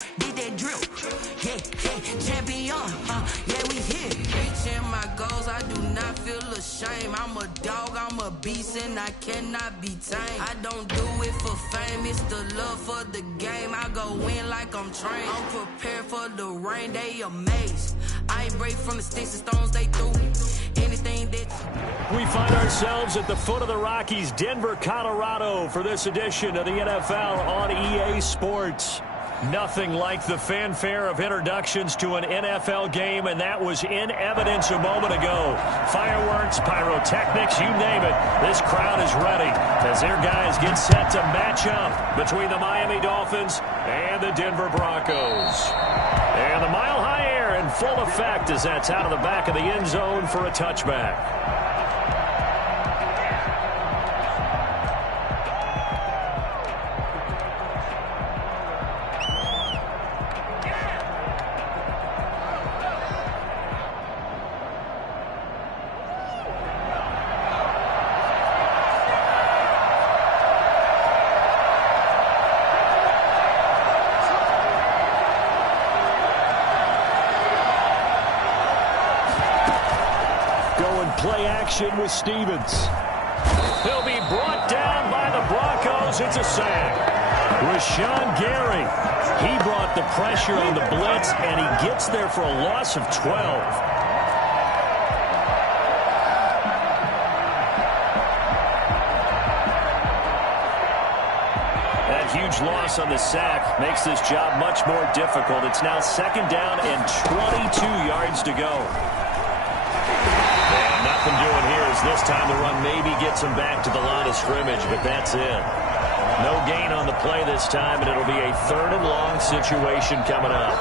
Did that drill, yeah, champion, yeah, we here. Reaching my goals, I do not feel ashamed. I'm a dog, I'm a beast, and I cannot be tamed. I don't do it for fame, it's the love for the game. I go in like I'm trained. I'm prepared for the rain, they amazed. I ain't break from the sticks and stones they threw. Anything that... We find ourselves at the foot of the Rockies, Denver, Colorado, for this edition of the NFL on EA Sports. Nothing like the fanfare of introductions to an NFL game, and that was in evidence a moment ago. Fireworks, pyrotechnics, you name it. This crowd is ready as their guys get set to match up between the Miami Dolphins and the Denver Broncos. And the Mile High Air in full effect as that's out of the back of the end zone for a touchback. Play action with Stevens. He'll be brought down by the Broncos. It's a sack. Rashawn Gary. He brought the pressure on the blitz, and he gets there for a loss of 12. That huge loss on the sack makes this job much more difficult. It's now second down and 22 yards to go. Nothing doing here as this time the run maybe gets him back to the line of scrimmage, but that's it. No gain on the play this time, and it'll be a third and long situation coming up.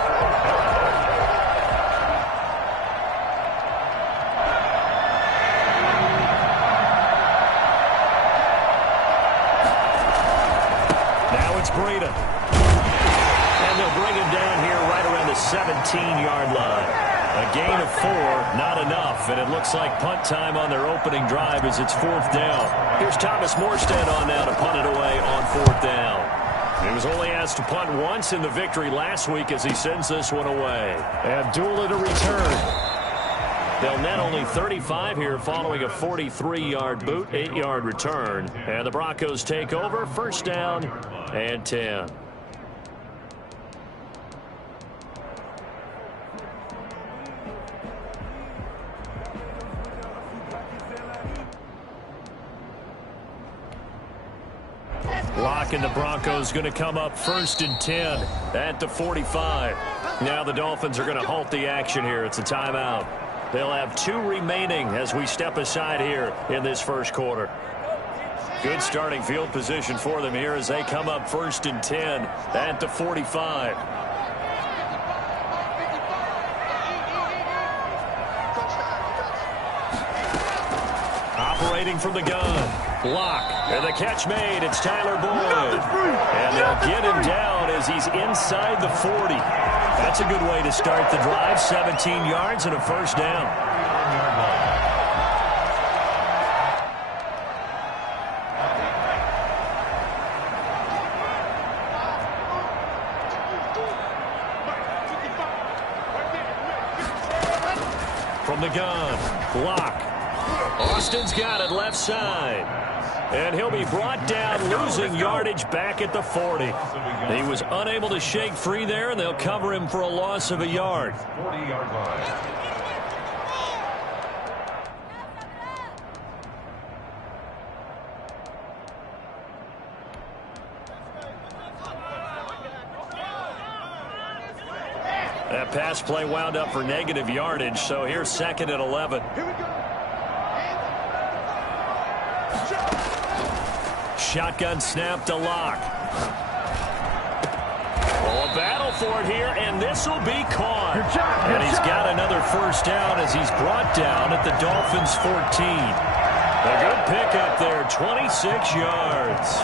Now it's Breida. And they'll bring him down here right around the 17-yard line. A gain of 4, not enough, and it looks like punt time on their opening drive as it's fourth down. Here's Thomas Morstead on now to punt it away on fourth down. He was only asked to punt once in the victory last week as he sends this one away. Abdullah to return. They'll net only 35 here following a 43-yard boot, 8-yard return. And the Broncos take over, first down and 10. And the Broncos going to come up first and 10 at the 45. Now the Dolphins are going to halt the action here. It's a timeout. They'll have 2 remaining as we step aside here in this first quarter. Good starting field position for them here as they come up first and 10 at the 45. Operating from the gun. Block. And the catch made. It's Tyler Boyd. And they'll get him down as he's inside the 40. That's a good way to start the drive. 17 yards and a first down. From the gun. Block. Austin's got it left side. And he'll be brought down, losing yardage back at the 40. He was unable to shake free there, and they'll cover him for a loss of a yard. 40-yard line. That pass play wound up for negative yardage, so here's second and 11. Here we go. Shotgun snap to Locke. Oh, a battle for it here, and this will be caught. And he's got another first down as he's brought down at the Dolphins' 14. A good pickup there, 26 yards.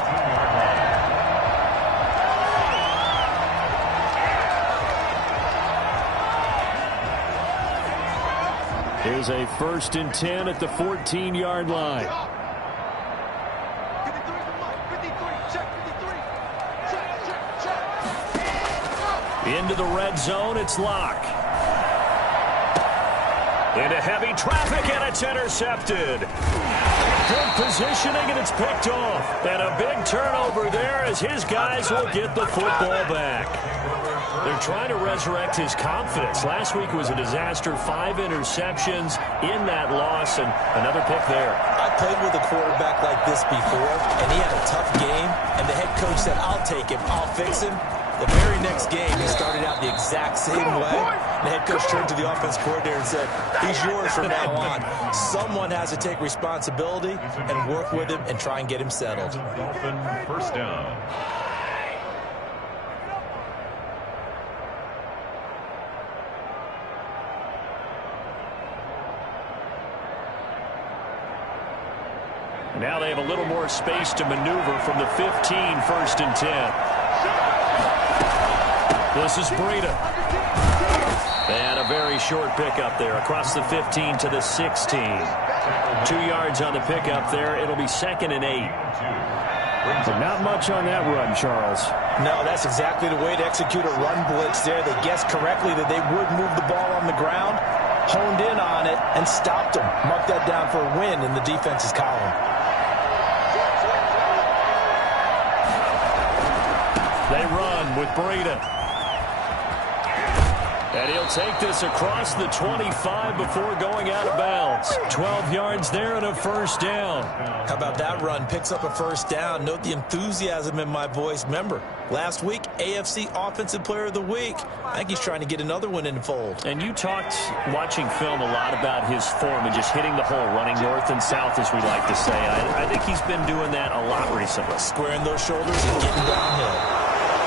Here's a first and 10 at the 14-yard line. Into the red zone, it's Locke. Into heavy traffic, and it's intercepted. Good positioning, and it's picked off. And a big turnover there as his guys will get the football back. They're trying to resurrect his confidence. Last week was a disaster. 5 interceptions in that loss, and another pick there. I played with a quarterback like this before, and he had a tough game, and the head coach said, I'll take him, I'll fix him. The very next game, he started out the exact same way. The head coach turned to the offense coordinator and said, he's yours from now on. Someone has to take responsibility and work with him and try and get him settled. Dolphin first down. Now they have a little more space to maneuver from the 15, first and 10. This is Breida. And a very short pickup there across the 15 to the 16. 2 yards on the pickup there. It'll be 2nd and 8. But not much on that run, Charles. No, that's exactly the way to execute a run blitz there. They guessed correctly that they would move the ball on the ground, honed in on it, and stopped them. Mark that down for a win in the defense's column. They run with Breida. And he'll take this across the 25 before going out of bounds. 12 yards there and a first down. How about that run? Picks up a first down. Note the enthusiasm in my voice. Remember, last week, AFC Offensive Player of the Week. I think he's trying to get another one in the fold. And you talked, watching film, a lot about his form and just hitting the hole, running north and south, as we like to say. I think he's been doing that a lot recently. Squaring those shoulders and getting downhill.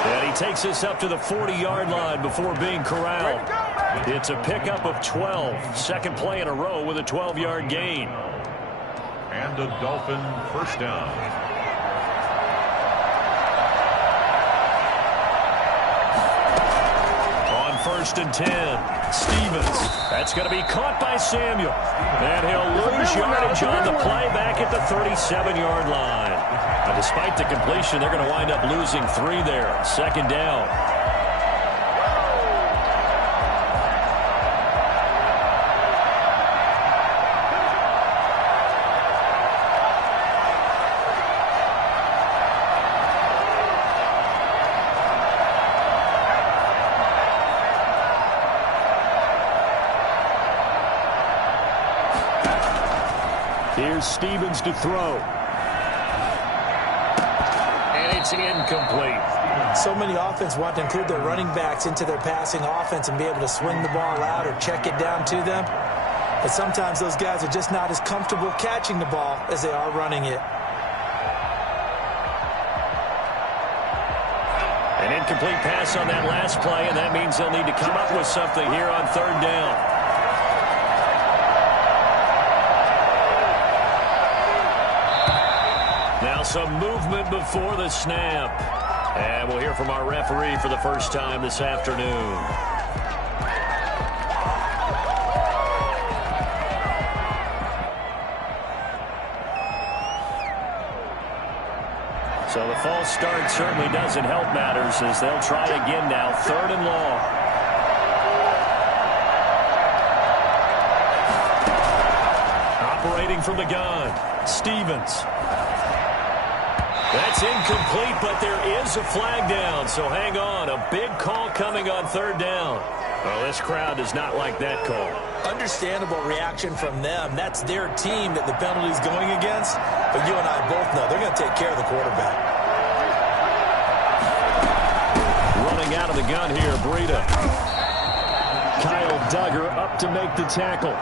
And he takes us up to the 40-yard line before being corralled. It's a pickup of 12. Second play in a row with a 12-yard gain. And a Dolphin first down. On 1st and 10, Stevens. That's going to be caught by Samuel. And he'll lose yardage on the play back at the 37-yard line. Despite the completion, they're going to wind up losing 3 there. 2nd down. Here's Stevens to throw. It's incomplete. So many offense want to include their running backs into their passing offense and be able to swing the ball out or check it down to them. But sometimes those guys are just not as comfortable catching the ball as they are running it. An incomplete pass on that last play, and that means they'll need to come up with something here on 3rd down. Now some movement before the snap. And we'll hear from our referee for the first time this afternoon. So the false start certainly doesn't help matters as they'll try again now. 3rd and long. Operating from the gun, Stevens. That's incomplete, but there is a flag down, so hang on. A big call coming on 3rd down. Well, this crowd does not like that call. Understandable reaction from them. That's their team that the penalty's going against. But you and I both know they're going to take care of the quarterback. Running out of the gun here, Breida. Kyle Duggar up to make the tackle.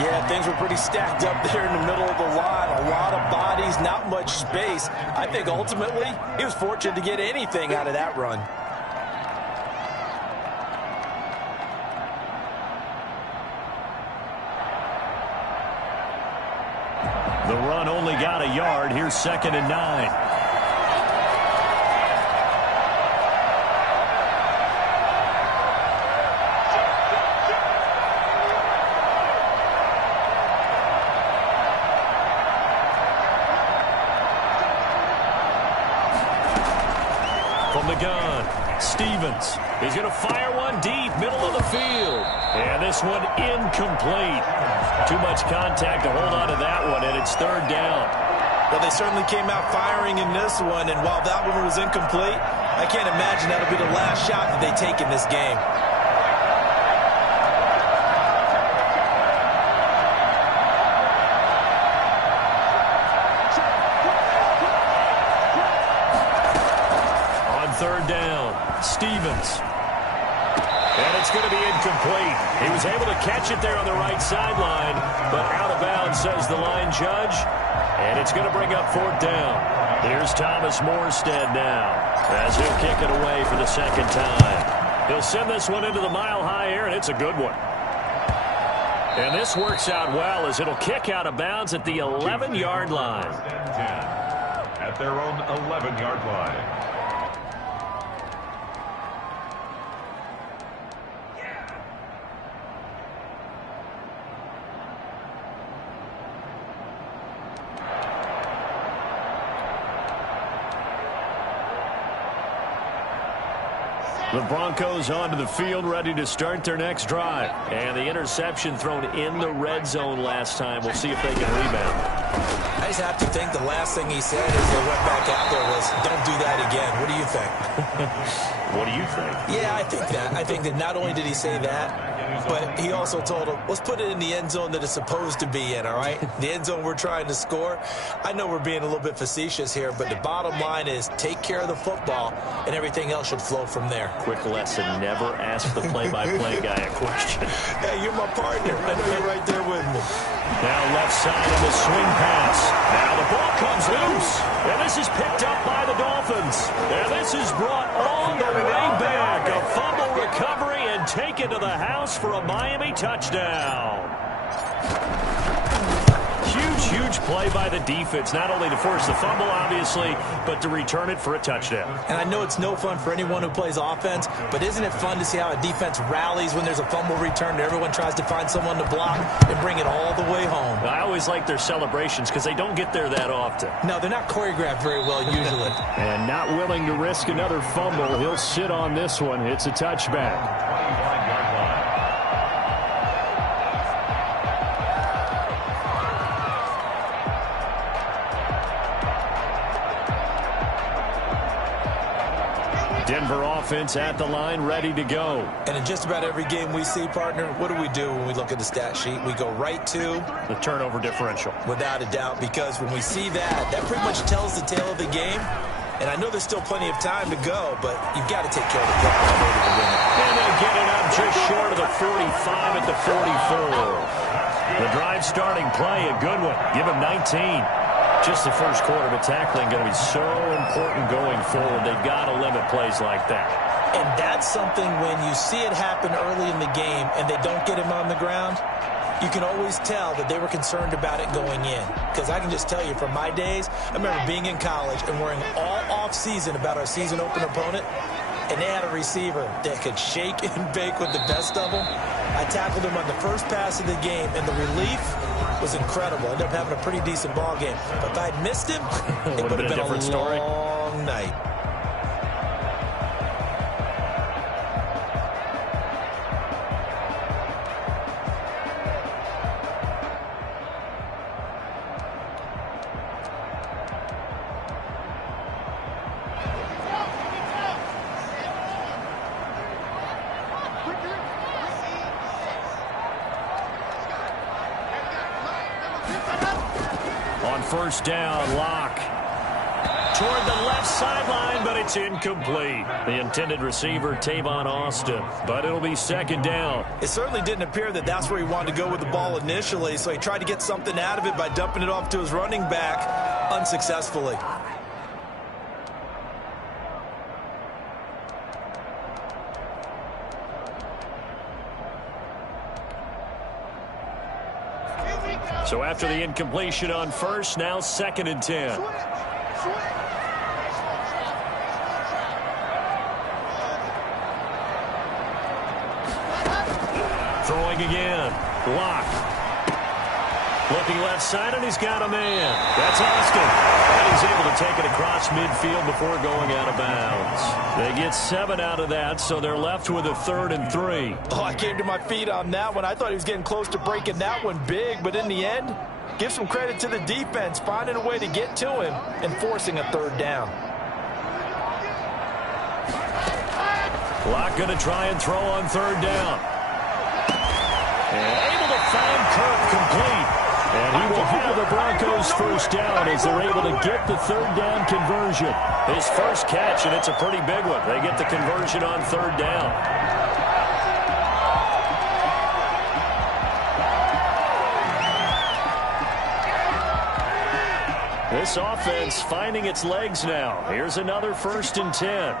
Yeah, things were pretty stacked up there in the middle of the line. A lot of bodies, not much space. I think ultimately he was fortunate to get anything out of that run. The run only got a yard. Here's 2nd and 9. From the gun, Stevens. Dolphins. He's going to fire one deep, middle of the field. And this one incomplete. Too much contact to hold on to that one, and it's third down. Well, they certainly came out firing in this one, and while that one was incomplete, I can't imagine that'll be the last shot that they take in this game. On third down, Stevens. And it's going to be incomplete. He was able to catch it there on the right sideline, but out of bounds, says the line judge. And it's going to bring up fourth down. Here's Thomas Morstead now, as he'll kick it away for the second time. He'll send this one into the mile-high air, and it's a good one. And this works out well as it'll kick out of bounds at the 11-yard line. At their own 11-yard line. The Broncos onto the field, ready to start their next drive. And the interception thrown in the red zone last time. We'll see if they can rebound. I just have to think the last thing he said as they went back out there was, don't do that again. What do you think? What do you think? Yeah, I think that. I think that not only did he say that, but he also told him, let's put it in the end zone that it's supposed to be in, all right? The end zone we're trying to score. I know we're being a little bit facetious here, but the bottom line is take care of the football, and everything else should flow from there. Quick lesson, never ask the play-by-play guy a question. Hey, you're my partner. I know you're right there with me. Now left side of the swing pass. Now the ball comes loose. And this is picked up by the Dolphins. And this is brought all the way back. A fumble recovery and taken to the house for a Miami touchdown. Huge play by the defense, not only to force the fumble, obviously, but to return it for a touchdown. And I know it's no fun for anyone who plays offense, but isn't it fun to see how a defense rallies when there's a fumble return and everyone tries to find someone to block and bring it all the way home? I always like their celebrations because they don't get there that often. No, they're not choreographed very well usually. And not willing to risk another fumble. He'll sit on this one. It's a touchback. Denver offense at the line, ready to go. And in just about every game we see, partner, what do we do when we look at the stat sheet? We go right to the turnover differential. Without a doubt, because when we see that, that pretty much tells the tale of the game. And I know there's still plenty of time to go, but you've got to take care of the football in order to win it. And they get it up just short of the 45 at the 44. The drive starting play, a good one. Give him 19. Just the first quarter, but tackling going to be so important going forward. They've got to limit plays like that. And that's something when you see it happen early in the game and they don't get him on the ground, you can always tell that they were concerned about it going in. Because I can just tell you from my days, I remember being in college and worrying all off-season about our season open opponent, and they had a receiver that could shake and bake with the best of them. I tackled him on the first pass of the game, and the relief was incredible. I ended up having a pretty decent ball game. But if I'd missed him, it would have been a different story. Long night. On first down, Locke toward the left sideline, but it's incomplete. The intended receiver, Tavon Austin, but it'll be second down. It certainly didn't appear that that's where he wanted to go with the ball initially, so he tried to get something out of it by dumping it off to his running back unsuccessfully. So after the incompletion on first, now second and 10. Throwing again. Locke. Looking left side, and he's got a man. That's Austin. And he's able to take it across midfield before going out of bounds. They get 7 out of that, so they're left with a 3rd and 3. Oh, I came to my feet on that one. I thought he was getting close to breaking that one big, but in the end, give some credit to the defense, finding a way to get to him and forcing a 3rd down. Locke going to try and throw on 3rd down. And able to find Kirk complete. And he will have the Broncos 1st down as they're able to get the 3rd down conversion. His first catch, and it's a pretty big one. They get the conversion on 3rd down. This offense finding its legs now. Here's another 1st and 10.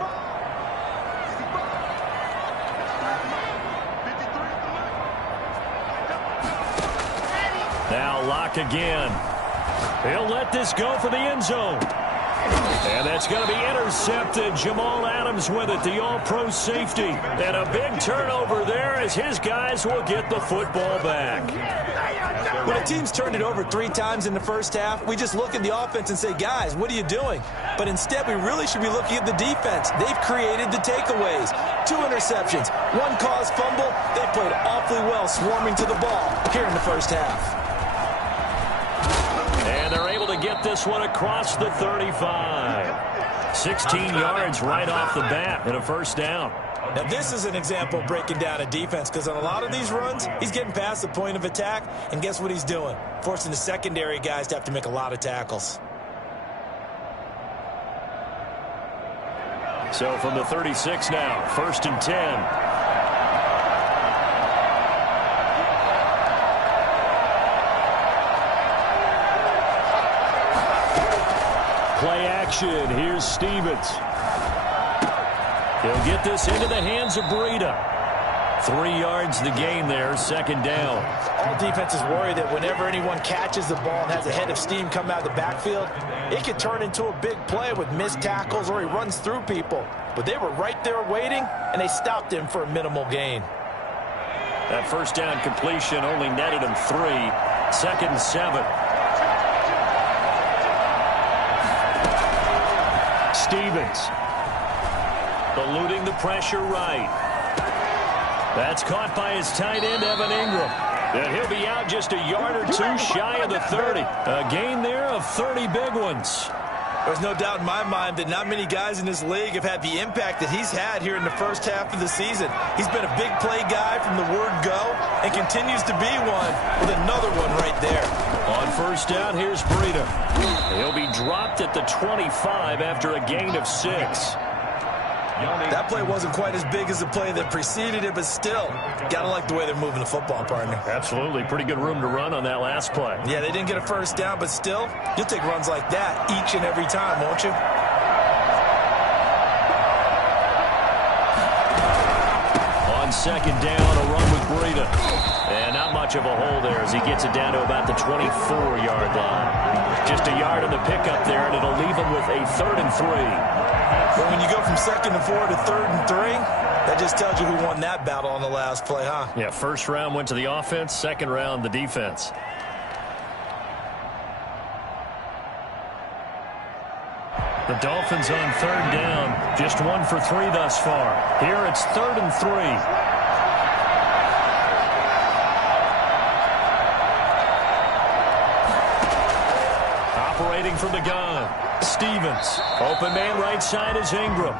Now Locke again. He'll let this go for the end zone. And that's going to be intercepted. Jamal Adams with it, the all-pro safety. And a big turnover there as his guys will get the football back. When a team's turned it over 3 times in the first half, we just look at the offense and say, guys, what are you doing? But instead, we really should be looking at the defense. They've created the takeaways. 2 interceptions, 1 caused fumble. They played awfully well swarming to the ball here in the first half. And they're able to get this one across the 35. 16 yards right off the bat and a 1st down. Now, this is an example of breaking down a defense because on a lot of these runs, he's getting past the point of attack, and guess what he's doing? Forcing the secondary guys to have to make a lot of tackles. So from the 36 now, 1st and 10. Play action. Here's Stevens. He'll get this into the hands of Breida. 3 yards the gain there, 2nd down. All defenses worry that whenever anyone catches the ball and has a head of steam come out of the backfield, it could turn into a big play with missed tackles or he runs through people. But they were right there waiting, and they stopped him for a minimal gain. That 1st down completion only netted him 3. 2nd and 7. Stevens eluding the pressure right. That's caught by his tight end, Evan Ingram. And he'll be out just a yard or 2 shy of the 30. A gain there of 30 big ones. There's no doubt in my mind that not many guys in this league have had the impact that he's had here in the first half of the season. He's been a big play guy from the word go and continues to be one with another one right there. On 1st down, here's Breida. He'll be dropped at the 25 after a gain of 6. That play wasn't quite as big as the play that preceded it, but still, gotta like the way they're moving the football, partner. Absolutely. Pretty good room to run on that last play. Yeah, they didn't get a 1st down, but still, you'll take runs like that each and every time, won't you? On 2nd down, a run with Breida. And not much of a hole there as he gets it down to about the 24-yard line. Just a yard on the pickup there, and it'll leave him with a 3rd and 3. But when you go from 2nd and 4 to 3rd and 3, that just tells you who won that battle on the last play, huh? Yeah, 1st round went to the offense, 2nd round the defense. The Dolphins on 3rd down, just 1 for 3 thus far. Here it's 3rd and 3. Operating from the gun, Stevens. Open man right side is Ingram.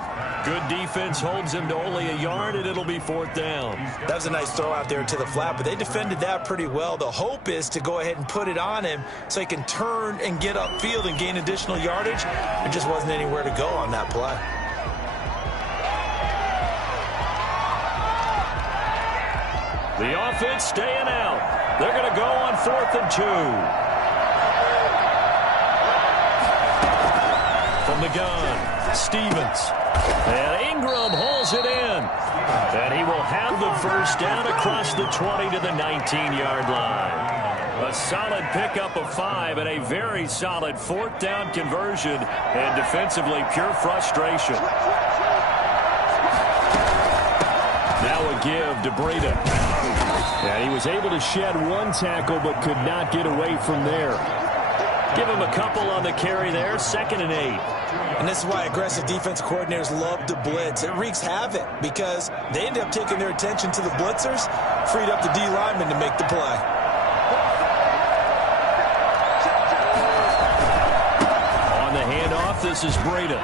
Good defense holds him to only a yard, and it'll be 4th down. That was a nice throw out there to the flat, but they defended that pretty well. The hope is to go ahead and put it on him so he can turn and get upfield and gain additional yardage. There just wasn't anywhere to go on that play. The offense staying out. They're going to go on 4th and 2. From the gun, Stevens. And Ingram hauls it in. And he will have the 1st down across the 20 to the 19-yard line. A solid pickup of 5 and a very solid 4th down conversion. And defensively, pure frustration. Now a give to Breida. And he was able to shed one tackle but could not get away from there. Give him a couple on the carry there, 2nd and 8. And this is why aggressive defense coordinators love to blitz. It wreaks havoc because they end up taking their attention to the blitzers, freed up the D lineman to make the play. On the handoff, this is Breida.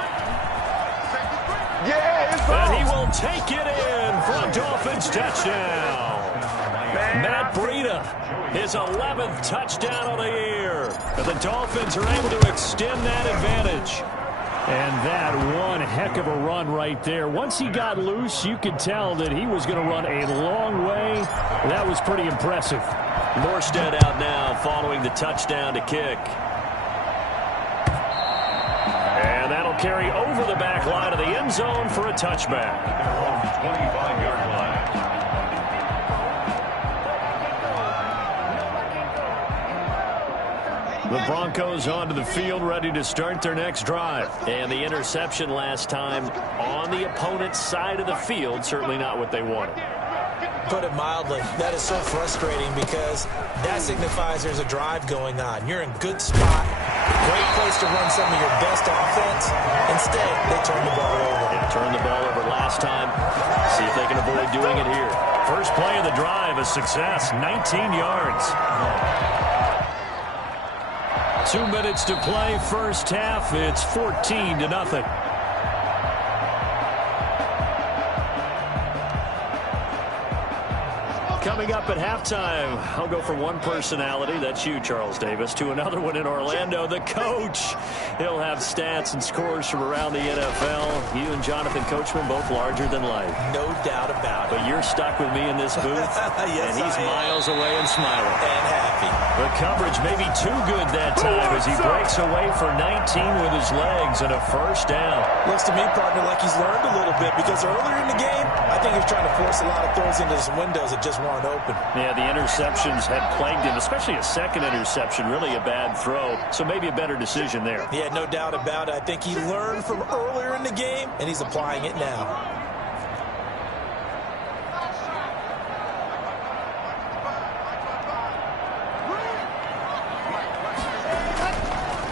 And he will take it in for a Dolphins touchdown. Matt Breida, his 11th touchdown of the year. And the Dolphins are able to extend that advantage. And that one heck of a run right there. Once he got loose, you could tell that he was going to run a long way. That was pretty impressive. Morstead out now following the touchdown to kick. And that'll carry over the back line of the end zone for a touchback. 25-yard line. The Broncos onto the field, ready to start their next drive. And the interception last time on the opponent's side of the field, certainly not what they wanted. Put it mildly, that is so frustrating because that signifies there's a drive going on. You're in good spot, great place to run some of your best offense. Instead, they turn the ball over. Yeah, turned the ball over last time. See if they can avoid doing it here. First play of the drive, a success, 19 yards. 2 minutes to play, first half. It's 14-0. Coming up at halftime, I'll go from one personality, that's you, Charles Davis, to another one in Orlando, the coach. He'll have stats and scores from around the NFL. You and Jonathan Coachman, both larger than life. No doubt about it. But you're stuck with me in this booth, yes, and he's miles away and smiling. And happy. The coverage may be too good that time as he breaks away for 19 with his legs and a first down. Looks to me, partner, like he's learned a little bit because earlier in the game, I think he was trying to force a lot of throws into some windows that just weren't open. Yeah, the interceptions had plagued him, especially a second interception, really a bad throw. So maybe a better decision there. Yeah, no doubt about it. I think he learned from earlier in the game, and he's applying it now.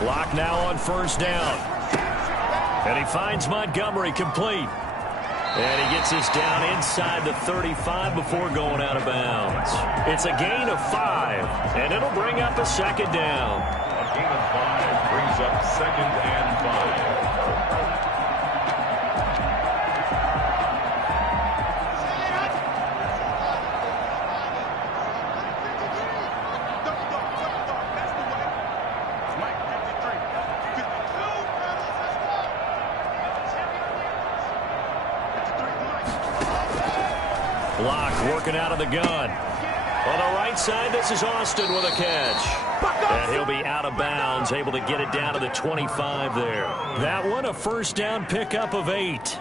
Lock now on first down. And he finds Montgomery complete. And he gets this down inside the 35 before going out of bounds. It's a gain of 5, and it'll bring up a second down. A gain of 5 brings up 2nd and 5. Block working out of the gun. On the right side, this is Austin with a catch. And he'll be out of bounds, able to get it down to the 25 there. That one, a first down pickup of 8.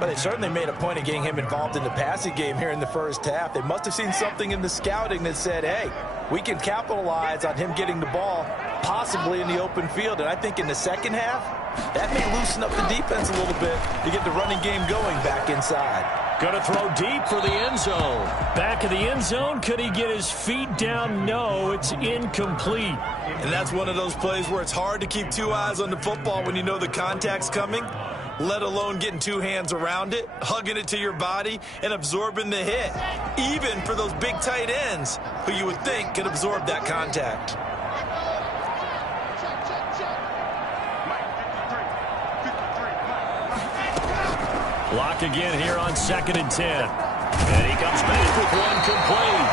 But they certainly made a point of getting him involved in the passing game here in the first half. They must have seen something in the scouting that said, hey, we can capitalize on him getting the ball, possibly in the open field. And I think in the second half, that may loosen up the defense a little bit to get the running game going back inside. Going to throw deep for the end zone. Back of the end zone. Could he get his feet down? No, it's incomplete. And that's one of those plays where it's hard to keep 2 eyes on the football when you know the contact's coming, let alone getting 2 hands around it, hugging it to your body, and absorbing the hit, even for those big tight ends who you would think could absorb that contact. Block again here on 2nd and 10. And he comes back with one complete.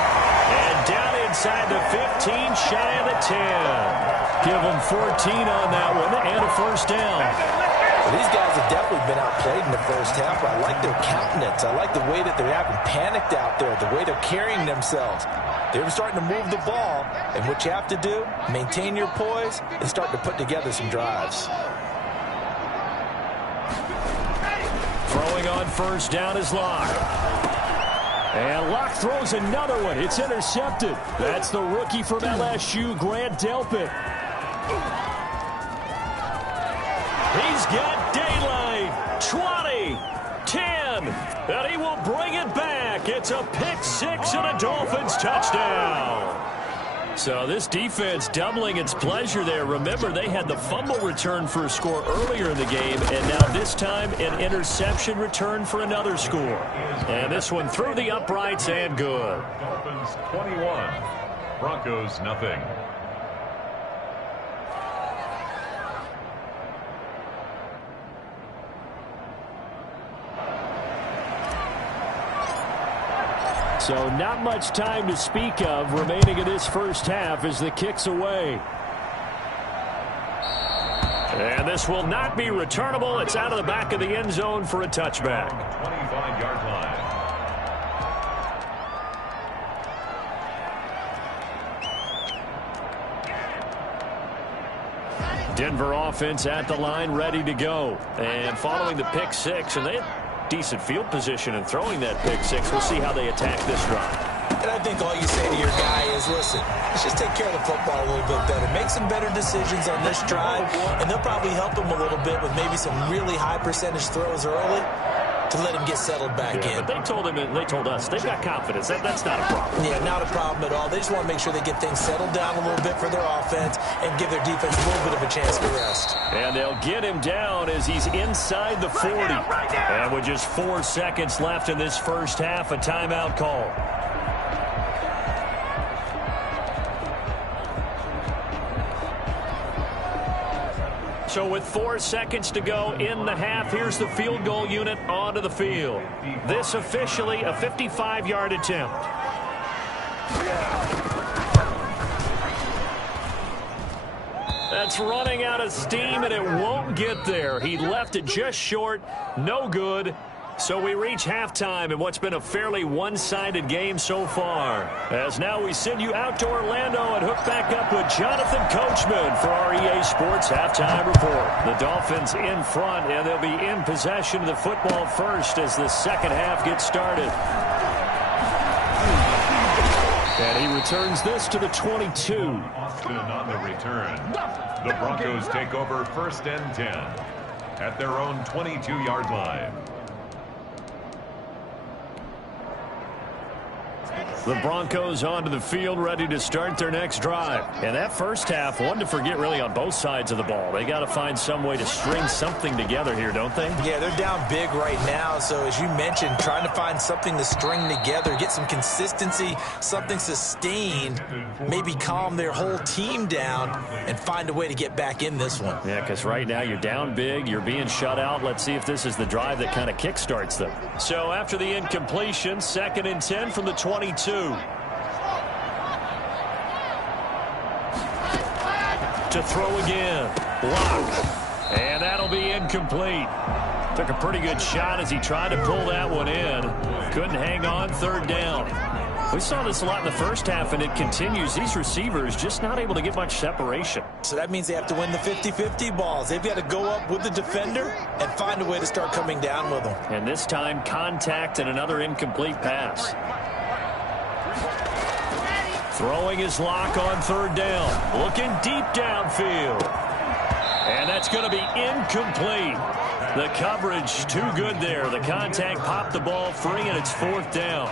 And down inside the 15, shy of the 10. Give him 14 on that one and a first down. Well, these guys have definitely been outplayed in the first half. I like their countenance. I like the way that they're having panicked out there, the way they're carrying themselves. They're starting to move the ball. And what you have to do, maintain your poise and start to put together some drives. Throwing on first down is Locke. And Locke throws another one. It's intercepted. That's the rookie from LSU, Grant Delpit. He's got daylight. 20, 10. again. And he will bring it back. It's a pick six and a Dolphins touchdown. So this defense doubling its pleasure there. Remember, they had the fumble return for a score earlier in the game, and now this time an interception return for another score. And this one through the uprights and good. Dolphins 21, Broncos nothing. So not much time to speak of remaining in this first half as the kick's away. And this will not be returnable. It's out of the back of the end zone for a touchback. 25-yard line. Denver offense at the line, ready to go. And following the pick six, and they had decent field position in throwing that pick six. We'll see how they attack this drive. And I think all you say to your guy is, listen, let's just take care of the football a little bit better. Make some better decisions on this drive, and they'll probably help him a little bit with maybe some really high percentage throws early to let him get settled back in. But they told him, and they told us, they've got confidence. That's not a problem. Yeah, not a problem at all. They just want to make sure they get things settled down a little bit for their offense and give their defense a little bit of a chance to rest. And they'll get him down as he's inside the 40. And with just 4 seconds left in this first half, a timeout call. So with 4 seconds to go in the half, here's the field goal unit onto the field. This officially a 55-yard attempt. That's running out of steam, and it won't get there. He left it just short. No good. So we reach halftime in what's been a fairly one-sided game so far. As now we send you out to Orlando and hook back up with Jonathan Coachman for our EA Sports Halftime Report. The Dolphins in front, and they'll be in possession of the football first as the second half gets started. And he returns this to the 22. Austin on the return. The Broncos take over 1st and 10 at their own 22-yard line. The Broncos onto the field, ready to start their next drive. And that first half, one to forget really on both sides of the ball. They got to find some way to string something together here, don't they? Yeah, they're down big right now. So as you mentioned, trying to find something to string together, get some consistency, something sustained, maybe calm their whole team down and find a way to get back in this one. Yeah, because right now you're down big, you're being shut out. Let's see if this is the drive that kind of kickstarts them. So after the incompletion, 2nd and 10 from the 22. To throw again. Block. And that'll be incomplete. Took a pretty good shot as he tried to pull that one in. Couldn't hang on, 3rd down. We saw this a lot in the first half, and it continues. These receivers just not able to get much separation. So that means they have to win the 50-50 balls. They've got to go up with the defender and find a way to start coming down with them. And this time, contact and another incomplete pass. Throwing his lock on 3rd down. Looking deep downfield. And that's going to be incomplete. The coverage too good there. The contact popped the ball free, and it's 4th down.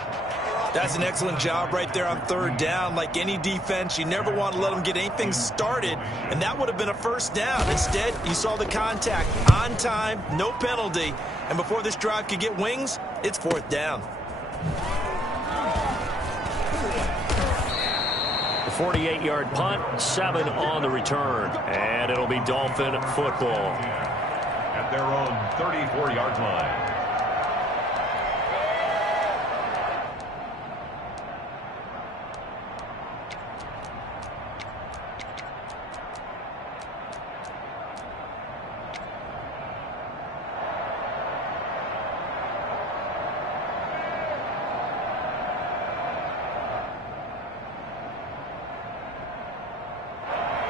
That's an excellent job right there on 3rd down. Like any defense, you never want to let them get anything started, and that would have been a 1st down. Instead, you saw the contact on time, no penalty, and before this drive could get wings, it's 4th down. The 48-yard punt, 7 on the return, and it'll be Dolphin football. At their own 34-yard line.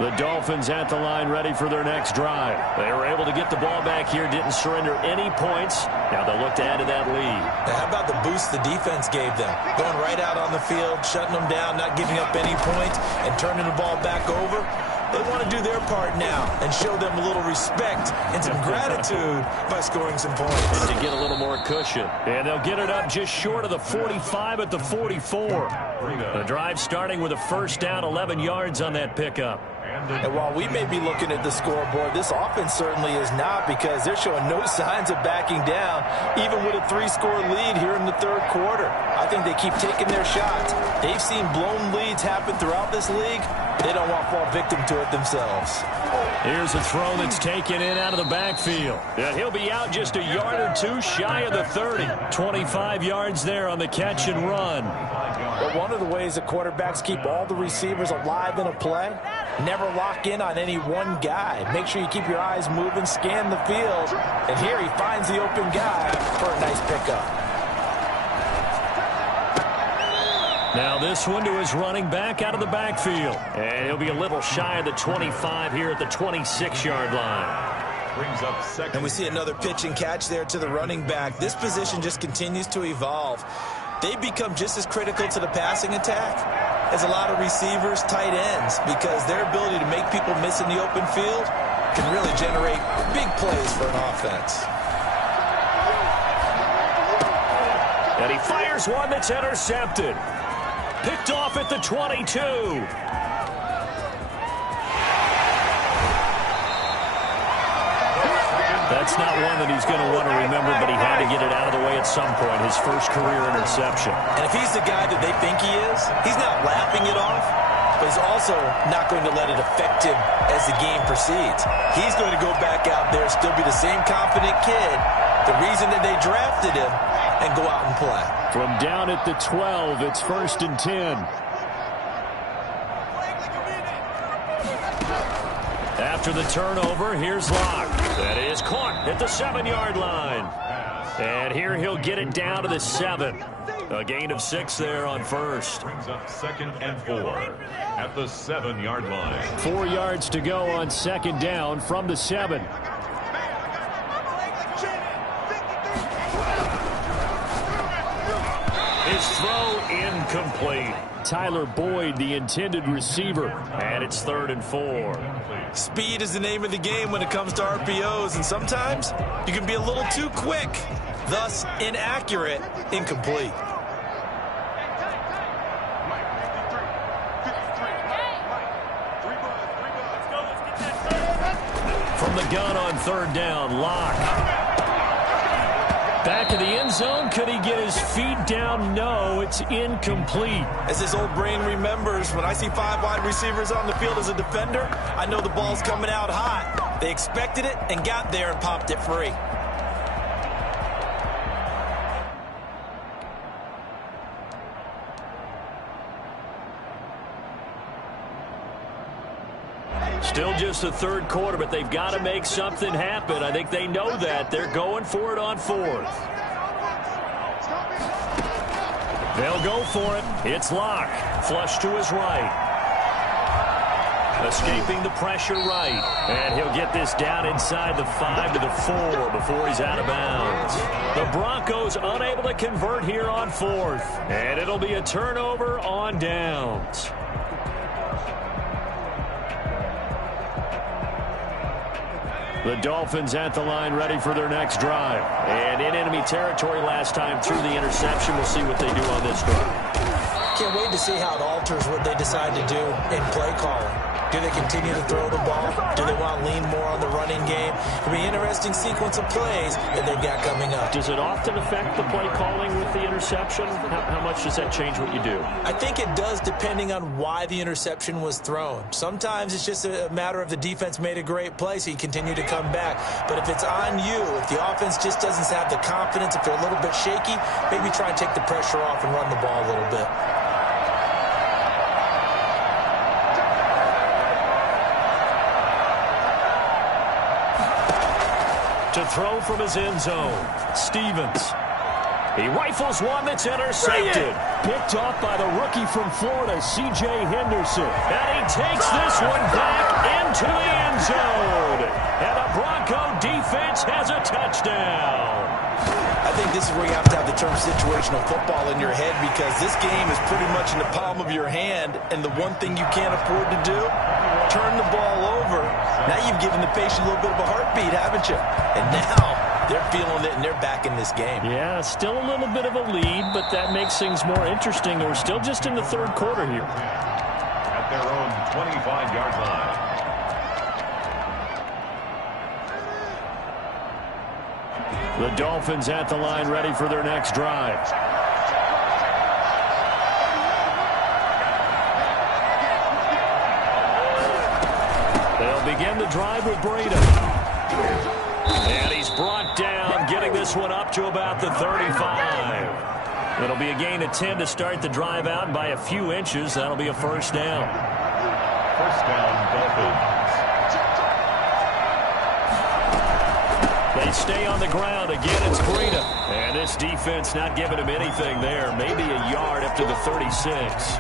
The Dolphins at the line, ready for their next drive. They were able to get the ball back here, didn't surrender any points. Now they'll look to add to that lead. Now, how about the boost the defense gave them? Going right out on the field, shutting them down, not giving up any points, and turning the ball back over. They want to do their part now and show them a little respect and some gratitude by scoring some points. And to get a little more cushion. And they'll get it up just short of the 45 at the 44. The drive starting with a first down, 11 yards on that pickup. And while we may be looking at the scoreboard, this offense certainly is not, because they're showing no signs of backing down, even with a 3-score lead here in the third quarter. I think they keep taking their shots. They've seen blown leads happen throughout this league. They don't want to fall victim to it themselves. Here's a throw that's taken in out of the backfield. And he'll be out just a yard or two shy of the 30. 25 yards there on the catch and run. But one of the ways the quarterbacks keep all the receivers alive in a play, never lock in on any one guy. Make sure you keep your eyes moving, scan the field. And here he finds the open guy for a nice pickup. Now this one to his running back out of the backfield. And he'll be a little shy of the 25 here at the 26-yard line. Brings up second. And we see another pitch and catch there to the running back. This position just continues to evolve. They become just as critical to the passing attack as a lot of receivers, tight ends, because their ability to make people miss in the open field can really generate big plays for an offense. And he fires one that's intercepted. Picked off at the 22. That's not one that he's going to want to remember, but he had to get it out of the way at some point, his first career interception. And if he's the guy that they think he is, he's not laughing it off, but he's also not going to let it affect him as the game proceeds. He's going to go back out there, still be the same confident kid, the reason that they drafted him, and go out and play. From down at the 12, it's 1st and 10. After the turnover, here's Locke. That is caught at the 7-yard line. And here he'll get it down to the 7. A gain of 6 there on first. Brings up 2nd and 4 at the 7-yard line. 4 yards to go on 2nd down from the 7. His throw incomplete. Tyler Boyd, the intended receiver. And it's 3rd and 4. Speed is the name of the game when it comes to RPOs, and sometimes you can be a little too quick, thus inaccurate, incomplete. From the gun on 3rd down, Locke. Back of the end zone. Could he get his feet down? No, it's incomplete. As his old brain remembers, when I see 5 wide receivers on the field as a defender, I know the ball's coming out hot. They expected it and got there and popped it free. Still just the 3rd quarter, but they've got to make something happen. I think they know that. They're going for it on 4th. They'll go for it. It's Locke. Flush to his right. Escaping the pressure right. And he'll get this down inside the 5 to the 4 before he's out of bounds. The Broncos unable to convert here on 4th. And it'll be a turnover on downs. The Dolphins at the line ready for their next drive. And in enemy territory last time through the interception. We'll see what they do on this drive. Can't wait to see how it alters what they decide to do in play calling. Do they continue to throw the ball? Do they want to lean more on the running game? It'll be an interesting sequence of plays that they've got coming up. Does it often affect the play calling with the interception? How much does that change what you do? I think it does, depending on why the interception was thrown. Sometimes it's just a matter of the defense made a great play, so you continue to come back. But if it's on you, if the offense just doesn't have the confidence, if they're a little bit shaky, maybe try and take the pressure off and run the ball a little bit. To throw from his end zone, Stevens. He rifles one that's intercepted. Picked off by the rookie from Florida, C.J. Henderson. And he takes this one back into the end zone. And the Bronco defense has a touchdown. I I think this is where you have to have the term situational football in your head, because this game is pretty much in the palm of your hand, and the one thing you can't afford to do, turn the ball over. Now you've given the patient a little bit of a heartbeat, haven't you? And now they're feeling it, and they're back in this game. Yeah, still a little bit of a lead, but that makes things more interesting. We're still just in the third quarter here. At their own 25-yard line. The Dolphins at the line, ready for their next drive. They'll begin the drive with Breda. And he's brought down, getting this one up to about the 35. It'll be a gain of 10 to start the drive out by a few inches. That'll be a first down. First down, Dolphins. They stay on the ground. Again, it's Breda. And this defense not giving him anything there. Maybe a yard up to the 36.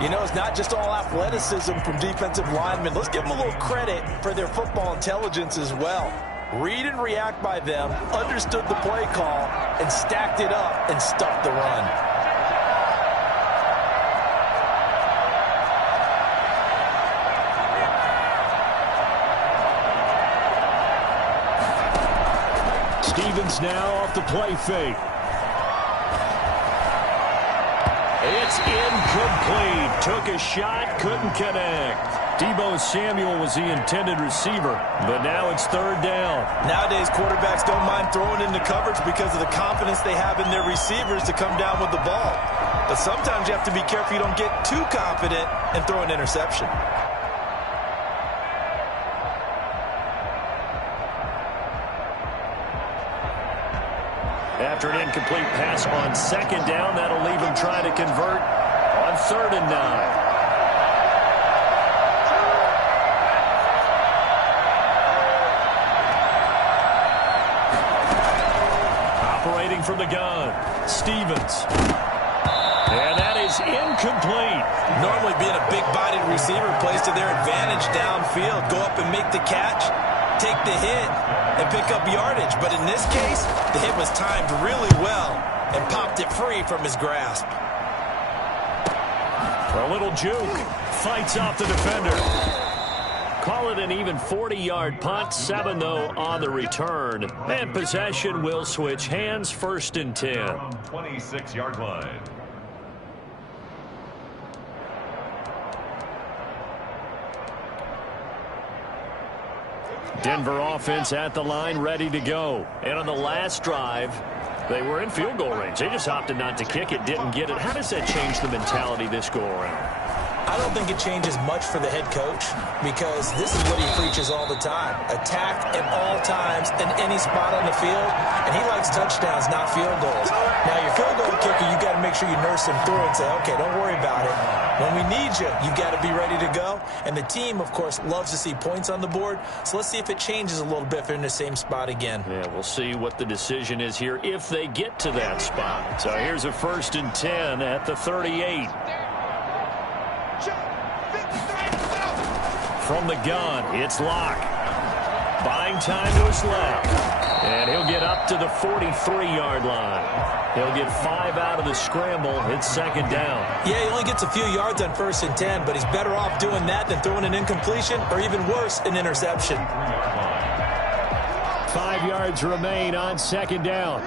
You know, it's not just all athleticism from defensive linemen. Let's give them a little credit for their football intelligence as well. Read and react by them, understood the play call, and stacked it up and stuffed the run. Stevens now off the play fake. It's incomplete. Took a shot, couldn't connect. Deebo Samuel was the intended receiver, but now it's third down. Nowadays, quarterbacks don't mind throwing into coverage because of the confidence they have in their receivers to come down with the ball. But sometimes you have to be careful you don't get too confident and throw an interception. After an incomplete pass on second down, that'll leave him trying to convert on 3rd and 9. Operating from the gun, Stevens. And that is incomplete. Normally being a big-bodied receiver plays to their advantage downfield. Go up and make the catch, take the hit, and pick up yardage. But in this case, the hit was timed really well and popped it free from his grasp. A little juke. Fights off the defender. Call it an even 40-yard punt. 7, though, on the return. And possession will switch hands. 1st and 10. 26-yard line. Denver offense at the line, ready to go. And on the last drive, they were in field goal range. They just opted not to kick it, didn't get it. How does that change the mentality this go-around? I don't think it changes much for the head coach, because this is what he preaches all the time. Attack at all times in any spot on the field, and he likes touchdowns, not field goals. Now, your field goal kicker, you got to make sure you nurse him through and say, okay, don't worry about it. When we need you, you got to be ready to go. And the team, of course, loves to see points on the board, so let's see if it changes a little bit if they're in the same spot again. Yeah, we'll see what the decision is here if they get to that spot. So here's a 1st and 10 at the 38. From the gun, it's Locke. Buying time to his left. And he'll get up to the 43-yard line. He'll get 5 out of the scramble. It's 2nd down. Yeah, he only gets a few yards on 1st and 10, but he's better off doing that than throwing an incompletion or even worse, an interception. 5 yards remain on 2nd down.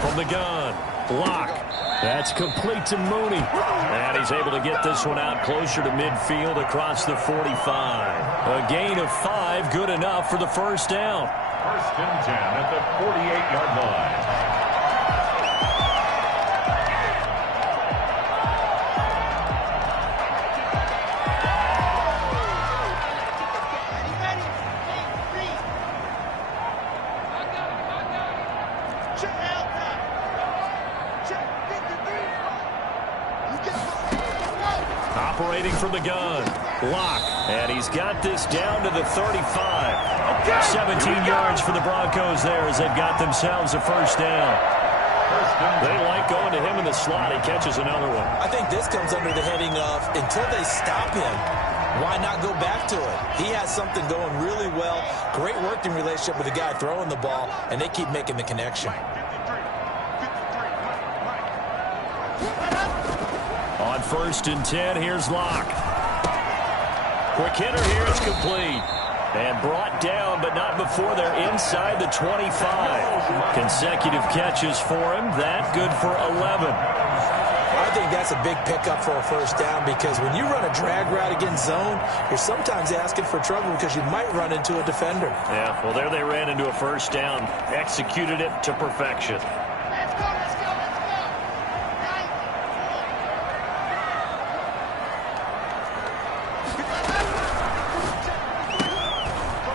From the gun, Locke. That's complete to Mooney. And he's able to get this one out closer to midfield across the 45. A gain of 5, good enough for the 1st down. 1st and 10 at the 48-yard line. Operating from the gun, Locke, and he's got this down to the 35. 17 yards for the Broncos there as they've got themselves a 1st down. They like going to him in the slot. He catches another one. I think this comes under the heading of until they stop him, why not go back to it? He has something going really well. Great working relationship with the guy throwing the ball, and they keep making the connection. On 1st and 10, here's Locke. Quick hitter here, it's complete. And brought down, but not before they're inside the 25. Consecutive catches for him. That good for 11. I think that's a big pickup for a first down because when you run a drag route against zone, you're sometimes asking for trouble because you might run into a defender. Yeah, well, there they ran into a first down. Executed it to perfection.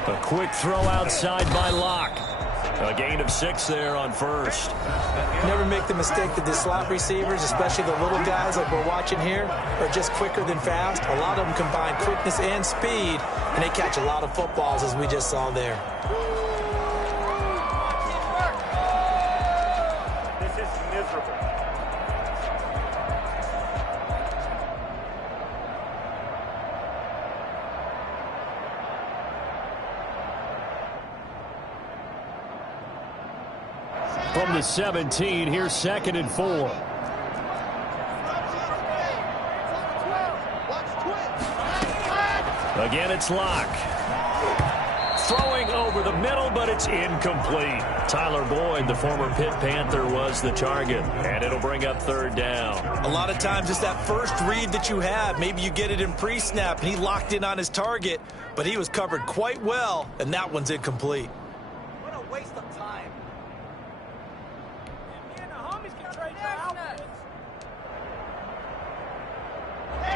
A quick throw outside by Locke. A gain of 6 there on 1st. Never make the mistake that the slot receivers, especially the little guys like we're watching here, are just quicker than fast. A lot of them combine quickness and speed, and they catch a lot of footballs, as we just saw there. This is miserable. From the 17, here's 2nd and 4. Again, it's Locke. Throwing over the middle, but it's incomplete. Tyler Boyd, the former Pitt Panther, was the target, and it'll bring up 3rd down. A lot of times it's that first read that you have. Maybe you get it in pre-snap, and he locked in on his target, but he was covered quite well, and that one's incomplete. What a waste of time.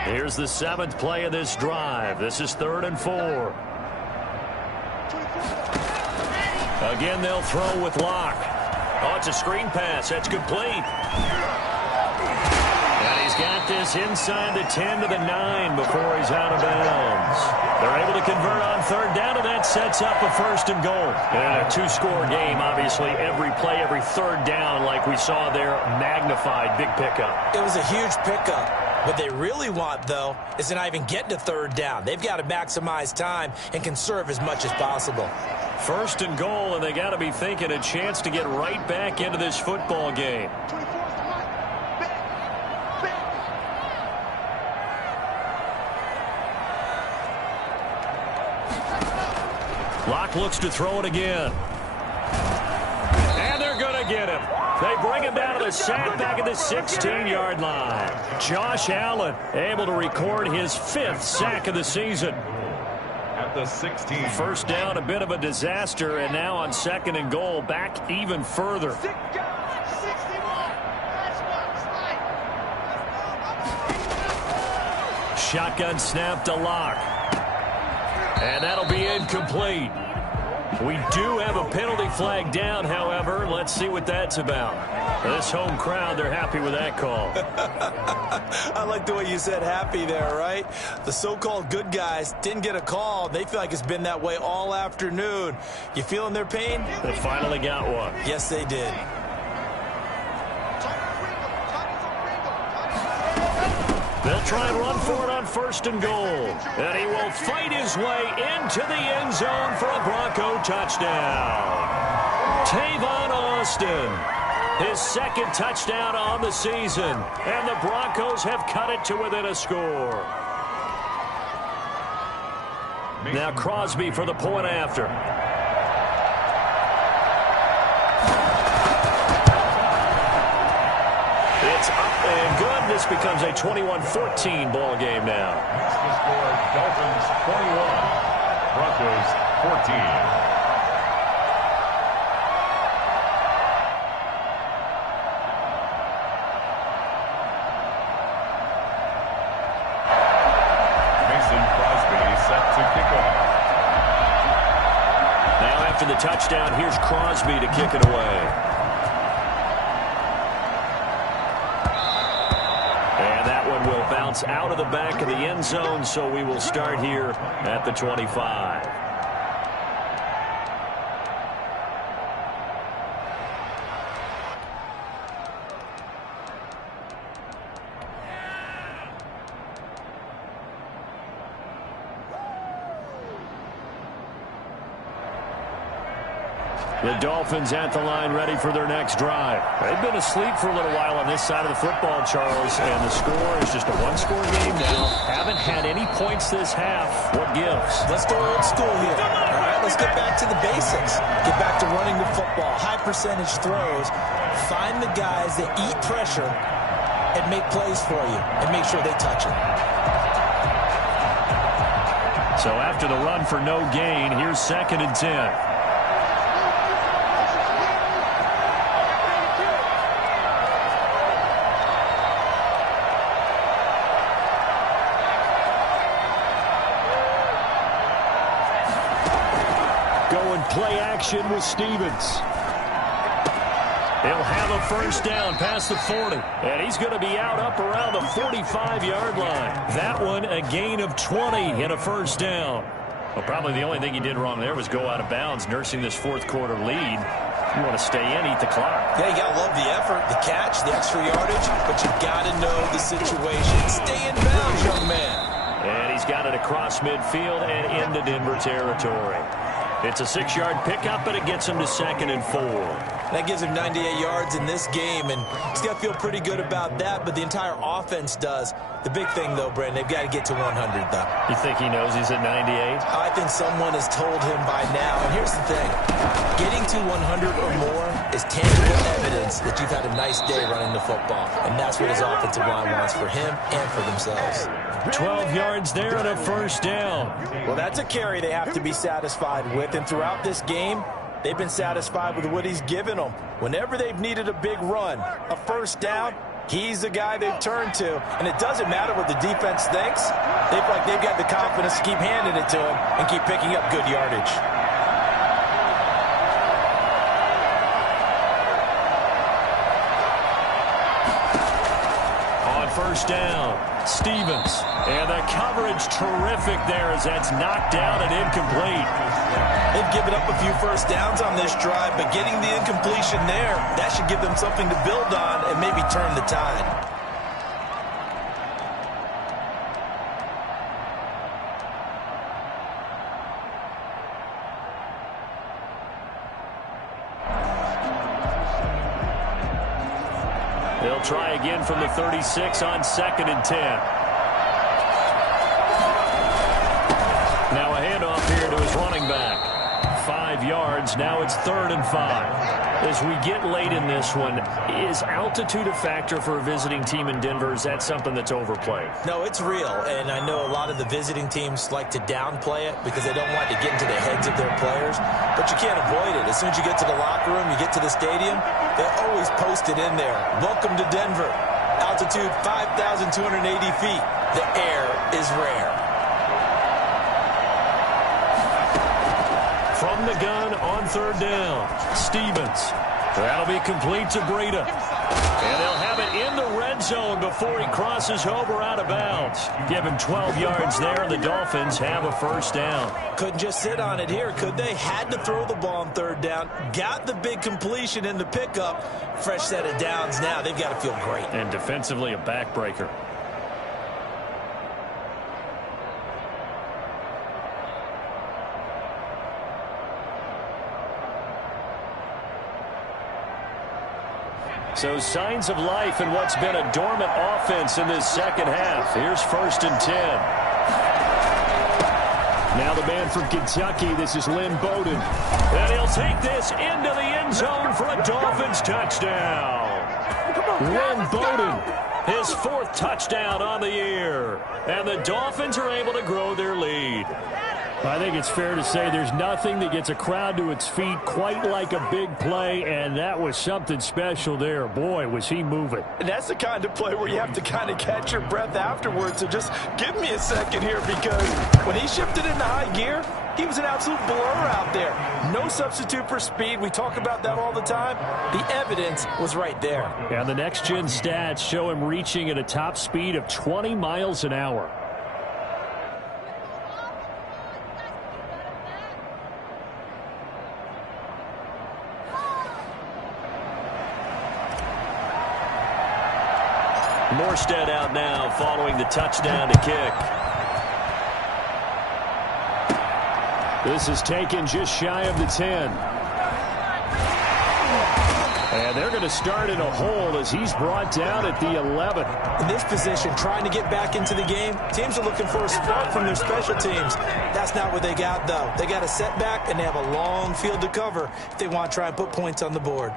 Here's the 7th play of this drive. This is 3rd and 4. Again, they'll throw with Locke. Oh, it's a screen pass. That's complete. And he's got this inside the 10 to the 9 before he's out of bounds. They're able to convert on 3rd down, and that sets up a 1st and goal. And a 2-score game, obviously. Every play, every 3rd down, like we saw there, magnified. Big pickup. It was a huge pickup. What they really want, though, is to not even get to 3rd down. They've got to maximize time and conserve as much as possible. 1st and goal, and they got to be thinking a chance to get right back into this football game. Locke looks to throw it again. And they're going to get him. They bring him down to the sack back at the 16-yard line. Josh Allen able to record his 5th sack of the season. At the 16. 1st down, a bit of a disaster, and now on 2nd and goal, back even further. Shotgun snap to Locke. And that'll be incomplete. We do have a penalty flag down, however. Let's see what that's about. This home crowd, they're happy with that call. I like the way you said happy there, right? The so-called good guys didn't get a call. They feel like it's been that way all afternoon. You feeling their pain? They finally got one. Yes, they did. They'll try and run for it on 1st and goal. And he will fight his way into the end zone for a Bronco touchdown. Tavon Austin, his 2nd touchdown on the season. And the Broncos have cut it to within a score. Now Crosby for the point after. It's up and good. This becomes a 21-14 ball game now. That's the score. Dolphins 21, Broncos 14. After the touchdown, here's Crosby to kick it away. And that one will bounce out of the back of the end zone, so we will start here at the 25. The Dolphins at the line ready for their next drive. They've been asleep for a little while on this side of the football, Charles, and the score is just a one-score game now. Haven't had any points this half. What gives? Let's go old school here. All right, let's get back to the basics. Get back to running the football, high percentage throws. Find the guys that eat pressure and make plays for you and make sure they touch it. So after the run for no gain, here's 2nd and 10. Play action with Stevens. He'll have a first down past the 40. And he's going to be out up around the 45-yard line. That one a gain of 20 and a first down. Well, probably the only thing he did wrong there was go out of bounds, nursing this fourth-quarter lead. You want to stay in, eat the clock. Yeah, you got to love the effort, the catch, the extra yardage, but you got to know the situation. Stay in bounds, young man. And he's got it across midfield and into Denver territory. It's a 6-yard pickup, but it gets him to 2nd and 4. That gives him 98 yards in this game, and he's got to feel pretty good about that, but the entire offense does. The big thing, though, Brandon, they've got to get to 100, though. You think he knows he's at 98? I think someone has told him by now, and here's the thing. Getting to 100 or more is tangible evidence that you've had a nice day running the football, and that's what his offensive line wants for him and for themselves. 12 yards there and a first down. Well, that's a carry they have to be satisfied with, and throughout this game, they've been satisfied with what he's given them. Whenever they've needed a big run, a first down, he's the guy they've turned to, and it doesn't matter what the defense thinks. They feel like they've got the confidence to keep handing it to him and keep picking up good yardage. On first down, Stevens. And the coverage terrific there as that's knocked down and incomplete. They've given up a few first downs on this drive, but getting the incompletion there, that should give them something to build on and maybe turn the tide. They'll try again from the 36 on 2nd and 10. Now a handoff here to his running back. 5 yards. Now it's 3rd and 5. As we get late in this one, is altitude a factor for a visiting team in Denver? Is that something that's overplayed? No, it's real, and I know a lot of the visiting teams like to downplay it because they don't want to get into the heads of their players, but you can't avoid it. As soon as you get to the locker room, you get to the stadium, they always post it in there. Welcome to Denver. Altitude 5,280 feet. The air is rare. From the gun on 3rd down, Stevens. That'll be complete to Breida. And they'll have it in the red zone before he crosses over out of bounds. Give him 12 yards there, and the Dolphins have a first down. Couldn't just sit on it here, could they? Had to throw the ball on 3rd down. Got the big completion in the pickup. Fresh set of downs now. They've got to feel great. And defensively, a backbreaker. So signs of life in what's been a dormant offense in this second half. Here's 1st and 10. Now the man from Kentucky, this is Lynn Bowden. And he'll take this into the end zone for a Dolphins touchdown. Lynn Bowden, his 4th touchdown on the year. And the Dolphins are able to grow their lead. I think it's fair to say there's nothing that gets a crowd to its feet quite like a big play, and that was something special there. Boy, was he moving. And that's the kind of play where you have to kind of catch your breath afterwards. So just give me a second here, because when he shifted into high gear, he was an absolute blur out there. No substitute for speed. We talk about that all the time. The evidence was right there. And the next-gen stats show him reaching at a top speed of 20 miles an hour. Morstead out now following the touchdown to kick. This is taken just shy of the 10. And they're going to start in a hole as he's brought down at the 11. In this position, trying to get back into the game, teams are looking for a spark from their special teams. That's not what they got, though. They got a setback, and they have a long field to cover if they want to try and put points on the board.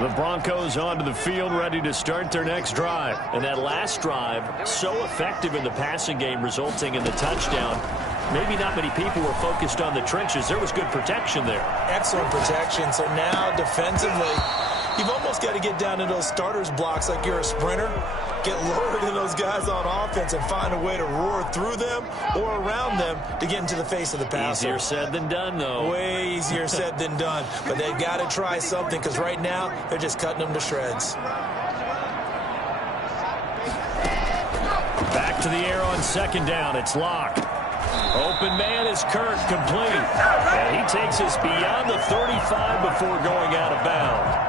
The Broncos onto the field, ready to start their next drive. And that last drive, so effective in the passing game, resulting in the touchdown. Maybe not many people were focused on the trenches. There was good protection there. Excellent protection. So now, defensively, you've almost got to get down in those starters blocks like you're a sprinter. Get lower than those guys on offense and find a way to roar through them or around them to get into the face of the passer. Easier said than done, though. Way easier said than done. But they've got to try something because right now they're just cutting them to shreds. Back to the air on second down. It's Locke. Open man is Kirk, complete. And he takes us beyond the 35 before going out of bounds.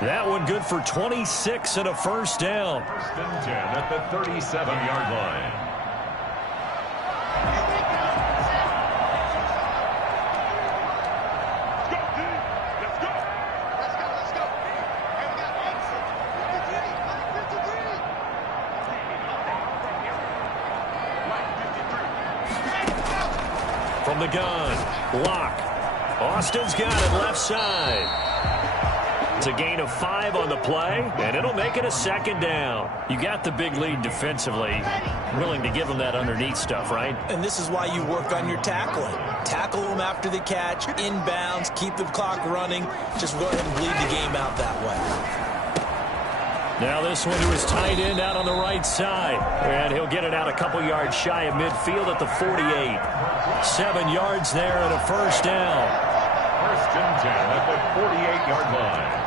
That one good for 26 and a first down. First and 10 at the 37-yard line. From the gun, Locke. Austin's got it left side. It's a gain of 5 on the play, and it'll make it a second down. You got the big lead defensively. Willing to give them that underneath stuff, right? And this is why you work on your tackling. Tackle them after the catch, inbounds, keep the clock running. Just go ahead and bleed the game out that way. Now this one to his tight end out on the right side. And he'll get it out a couple yards shy of midfield at the 48. 7 yards there and a first down. First and 10 at the 48-yard line.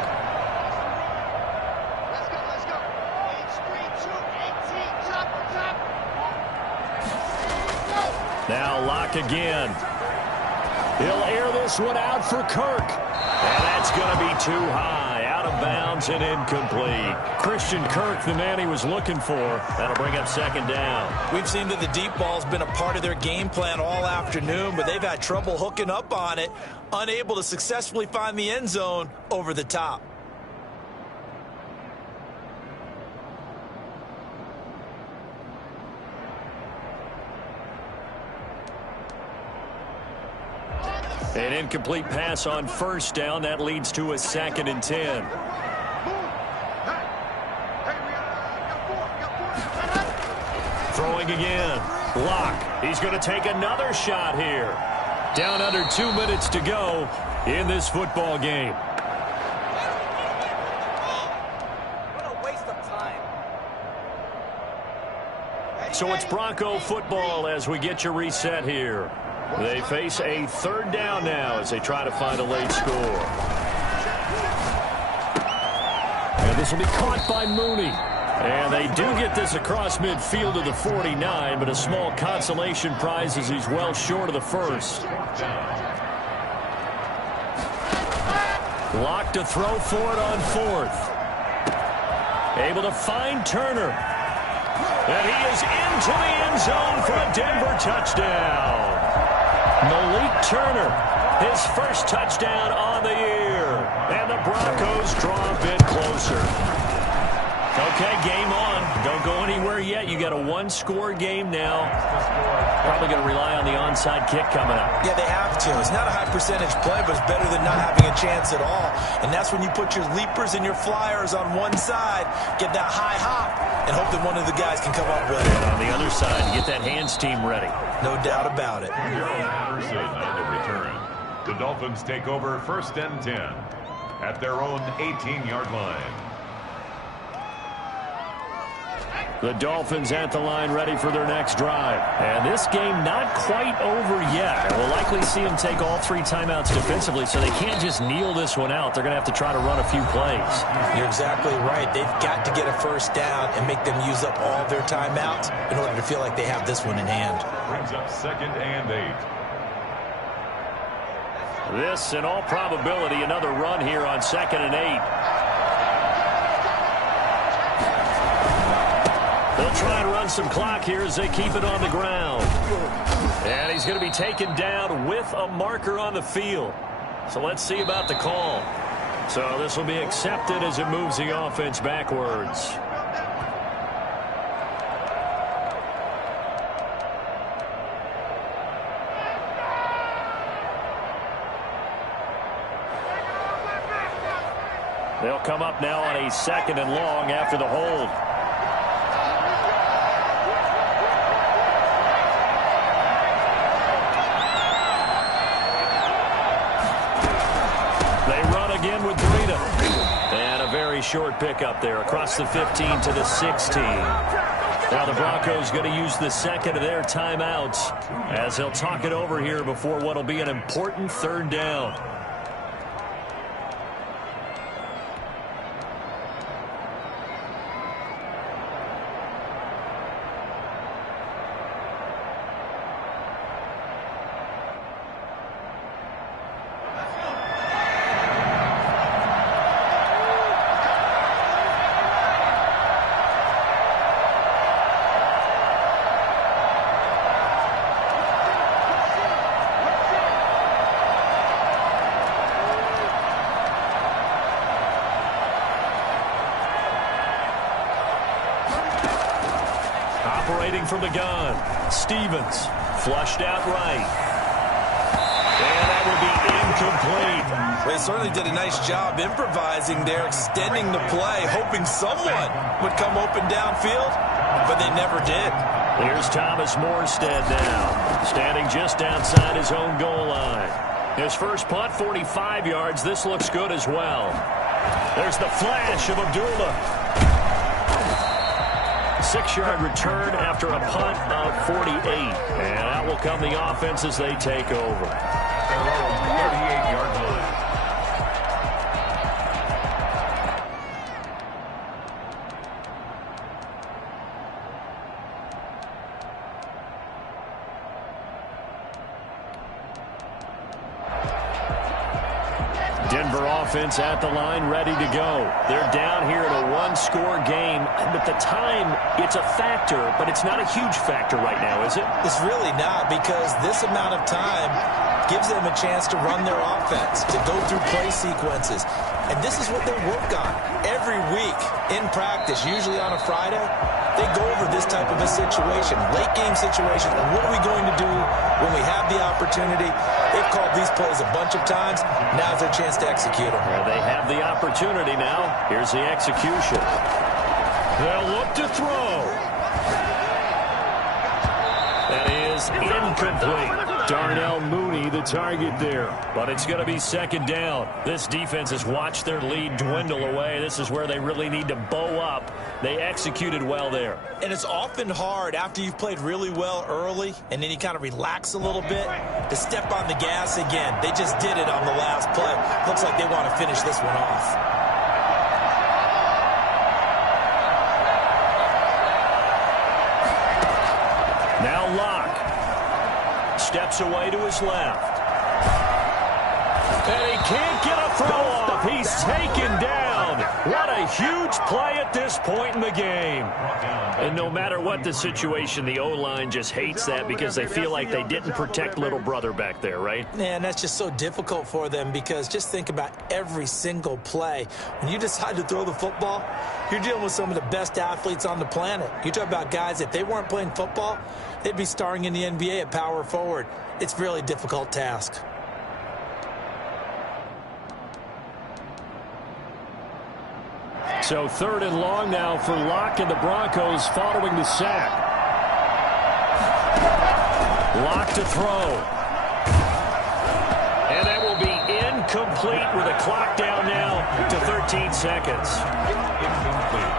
Now Locke again. He'll air this one out for Kirk. And that's going to be too high. Out of bounds and incomplete. Christian Kirk, the man he was looking for. That'll bring up second down. We've seen that the deep ball's been a part of their game plan all afternoon, but they've had trouble hooking up on it. Unable to successfully find the end zone over the top. An incomplete pass on first down. That leads to a 2nd and 10. Throwing again. Locke. He's going to take another shot here. Down under 2 minutes to go in this football game. What a waste of time. So it's Bronco football as we get you reset here. They face a third down now as they try to find a late score. And this will be caught by Mooney. And they They do get this across midfield to the 49, but a small consolation prize as he's well short of the first. Locked to throw for it on fourth. Able to find Turner. And he is into the end zone for a Denver touchdown. Malik Turner, his first touchdown on the year. And the Broncos draw a bit closer. Okay, game on. Don't go anywhere yet. You got a one-score game now. Probably going to rely on the onside kick coming up. Yeah, they have to. It's not a high-percentage play, but it's better than not having a chance at all. And that's when you put your leapers and your flyers on one side, get that high hop, and hope that one of the guys can come up with it. And on the other side, get that hands team ready. No doubt about it. Anderson on the return. The Dolphins take over 1st and 10 at their own 18-yard line. The Dolphins at the line ready for their next drive. And this game not quite over yet. We'll likely see them take all 3 timeouts defensively, so they can't just kneel this one out. They're going to have to try to run a few plays. You're exactly right. They've got to get a first down and make them use up all their timeouts in order to feel like they have this one in hand. Brings up 2nd and 8. This, in all probability, another run here on 2nd and 8. They'll try and run some clock here as they keep it on the ground. And he's going to be taken down with a marker on the field. So let's see about the call. So this will be accepted as it moves the offense backwards. They'll come up now on a 2nd and long after the hold. Again with Breida. And a very short pickup there across the 15 to the 16. Now the Broncos going to use the 2nd of their timeouts as they'll talk it over here before what will be an important 3rd down. Operating from the gun, Stevens flushed out right. And that will be incomplete. Well, they certainly did a nice job improvising there, extending the play, hoping someone would come open downfield, but they never did. Here's Thomas Morstead now, standing just outside his own goal line. His first punt, 45 yards. This looks good as well. There's the flash of Abdullah. 6-yard return after a punt of 48. And out will come the offense as they take over. 38-yard line. Denver offense at the line, ready to go. They're down here in a one-score game. At the time, it's a factor, but it's not a huge factor right now, is it? It's really not, because this amount of time gives them a chance to run their offense, to go through play sequences. And this is what they work on every week in practice, usually on a Friday. They go over this type of a situation, late game situation, and what are we going to do when we have the opportunity? They've called these plays a bunch of times. Now's their chance to execute them. Well, they have the opportunity now. Here's the execution. They'll look to throw. That is incomplete. Darnell Mooney, the target there. But it's going to be 2nd down. This defense has watched their lead dwindle away. This is where they really need to bow up. They executed well there. And it's often hard after you've played really well early and then you kind of relax a little bit to step on the gas again. They just did it on the last play. Looks like they want to finish this one off. steps away to his left. And he can't get a throw off. He's taken down. What a huge play at this point in the game. And no matter what the situation, the O-line just hates that because they feel like they didn't protect little brother back there, right? Man, that's just so difficult for them because just think about every single play. When you decide to throw the football, you're dealing with some of the best athletes on the planet. You talk about guys, if they weren't playing football, they'd be starring in the NBA at power forward. It's a really difficult task. So 3rd and long now for Locke and the Broncos following the sack. Locke to throw. And that will be incomplete with a clock down now to 13 seconds. Incomplete.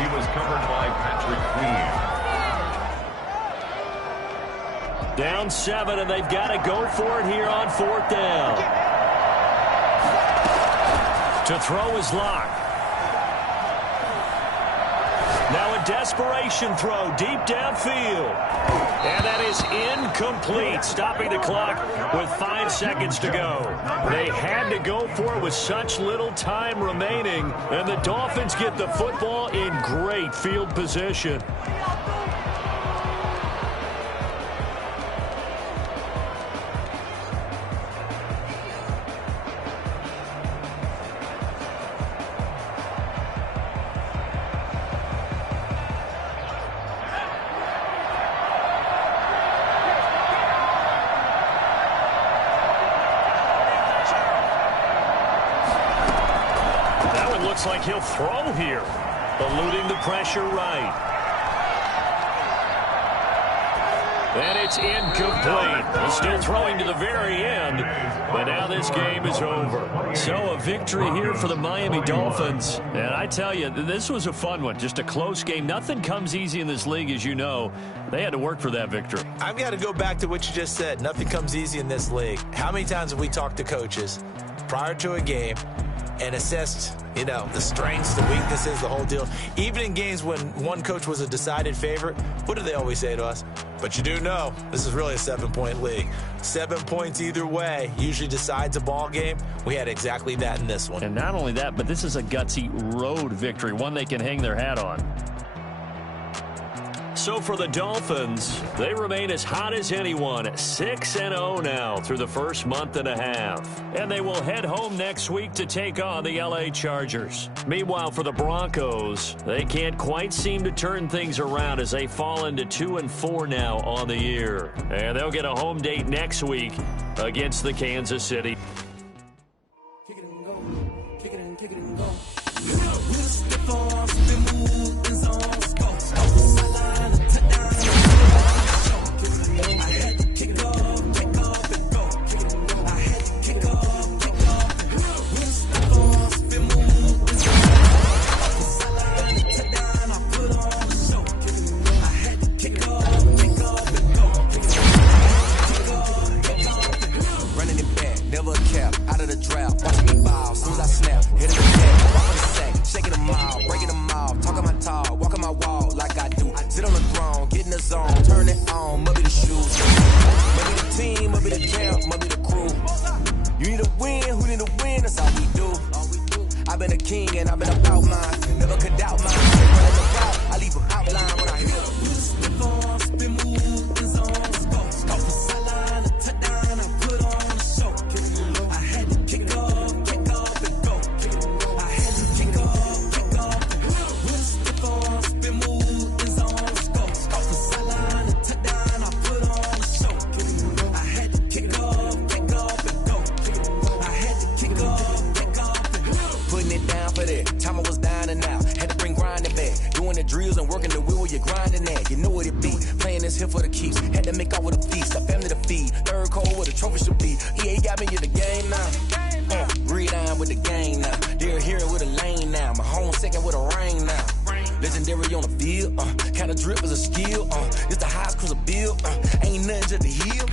He was covered by Patrick Queen. Down 7, and they've got to go for it here on 4th down. To throw is Locke. Now a desperation throw deep downfield. And that is incomplete, stopping the clock with 5 seconds to go. They had to go for it with such little time remaining, and the Dolphins get the football in great field position. Looks like he'll throw here, eluding the pressure right. And it's incomplete. He's still throwing to the very end, but now this game is over. So a victory here for the Miami Dolphins. And I tell you, this was a fun one, just a close game. Nothing comes easy in this league, as you know. They had to work for that victory. I've got to go back to what you just said. Nothing comes easy in this league. How many times have we talked to coaches prior to a game and assessed, the strengths, the weaknesses, the whole deal? Even in games when one coach was a decided favorite, what do they always say to us? But you do know, this is really a 7-point league. 7 points either way usually decides a ball game. We had exactly that in this one. And not only that, but this is a gutsy road victory, one they can hang their hat on. So for the Dolphins, they remain as hot as anyone, 6-0 now through the first month and a half. And they will head home next week to take on the LA Chargers. Meanwhile, for the Broncos, they can't quite seem to turn things around as they fall into 2-4 now on the year. And they'll get a home date next week against the Kansas City. Kick it and go, kick it and kick it and go. Kind of drip is a skill. It's the highest cruise a bill. Ain't nothing just to heal.